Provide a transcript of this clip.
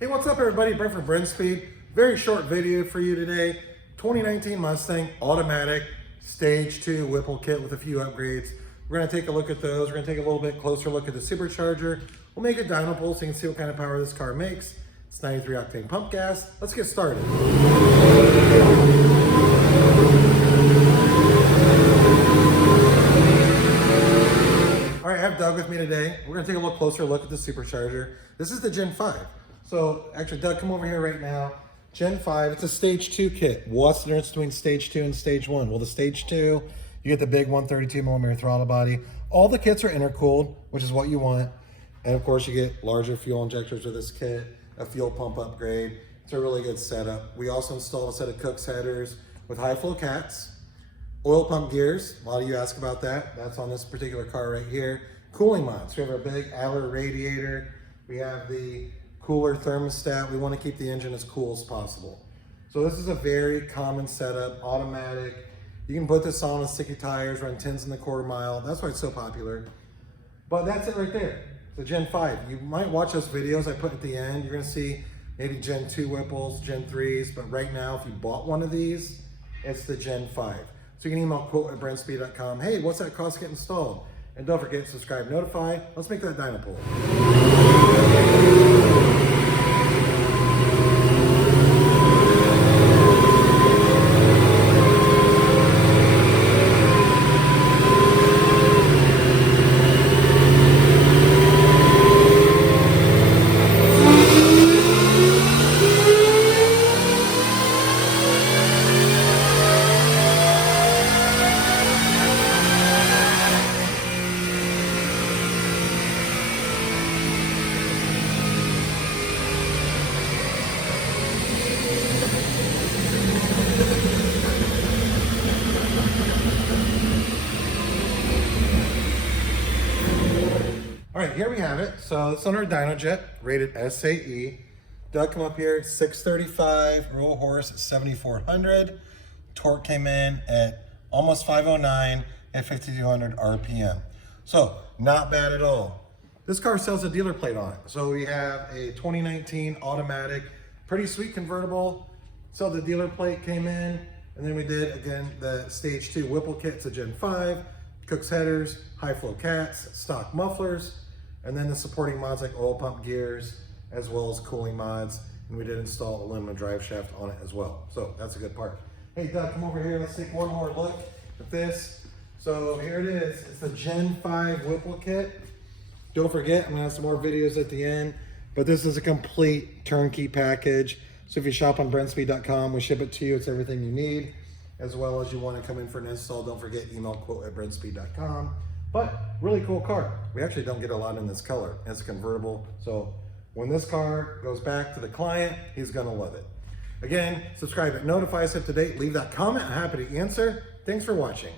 Hey, what's up everybody? Brent from Brenspeed. Very short video for you today. 2019 Mustang, automatic, stage 2 Whipple kit with a few upgrades. We're gonna take a look at those. We're gonna take a little bit closer look at the Supercharger. We'll make a dyno pull so you can see what kind of power this car makes. It's 93 octane pump gas. Let's get started. All right, I have Doug with me today. We're gonna take a closer look at the Supercharger. This is the Gen 5. So actually, Doug, come over here right now. Gen 5, it's a stage 2 kit. What's the difference between stage 2 and stage 1? Well, the stage 2, you get the big 132mm throttle body. All the kits are intercooled, which is what you want. And of course, you get larger fuel injectors with this kit, a fuel pump upgrade. It's a really good setup. We also installed a set of Cook's headers with high flow cats, oil pump gears. A lot of you ask about that. That's on this particular car right here. Cooling mods. We have our big Aller radiator. We have the cooler thermostat. We want to keep the engine as cool as possible. So this is a very common setup, automatic. You can put this on with sticky tires, run 10s in the quarter mile. That's why it's so popular. But that's it right there. The Gen 5. You might watch those videos I put at the end. You're going to see maybe Gen 2 Whipples, Gen 3s, but right now, if you bought one of these, it's the Gen 5. So you can email quote@brenspeed.com. Hey, what's that cost to get installed? And don't forget, subscribe, notify. Let's make that dyno pull. All right, here we have it. So it's on our dyno jet, rated SAE. Doug, come up here, 635, roll horse at 7,400. Torque came in at almost 509 at 5,200 RPM. So not bad at all. This car sells a dealer plate on it. So we have a 2019 automatic, pretty sweet convertible. So the dealer plate came in, and then we did, again, the stage 2 Whipple kit to Gen 5, Cook's headers, high flow cats, stock mufflers, and then the supporting mods like oil pump gears, as well as cooling mods. And we did install aluminum drive shaft on it as well. So that's a good part. Hey Doug, come over here. Let's take one more look at this. So here it is. It's the Gen 5 Whipple kit. Don't forget, I'm gonna have some more videos at the end, but this is a complete turnkey package. So if you shop on Brenspeed.com, we ship it to you. It's everything you need. As well as you want to come in for an install, don't forget, email quote@brenspeed.com. But really cool car. We actually don't get a lot in this color. It's convertible. So when this car goes back to the client, he's gonna love it. Again, subscribe and notify us up to date. Leave that comment. I'm happy to answer. Thanks for watching.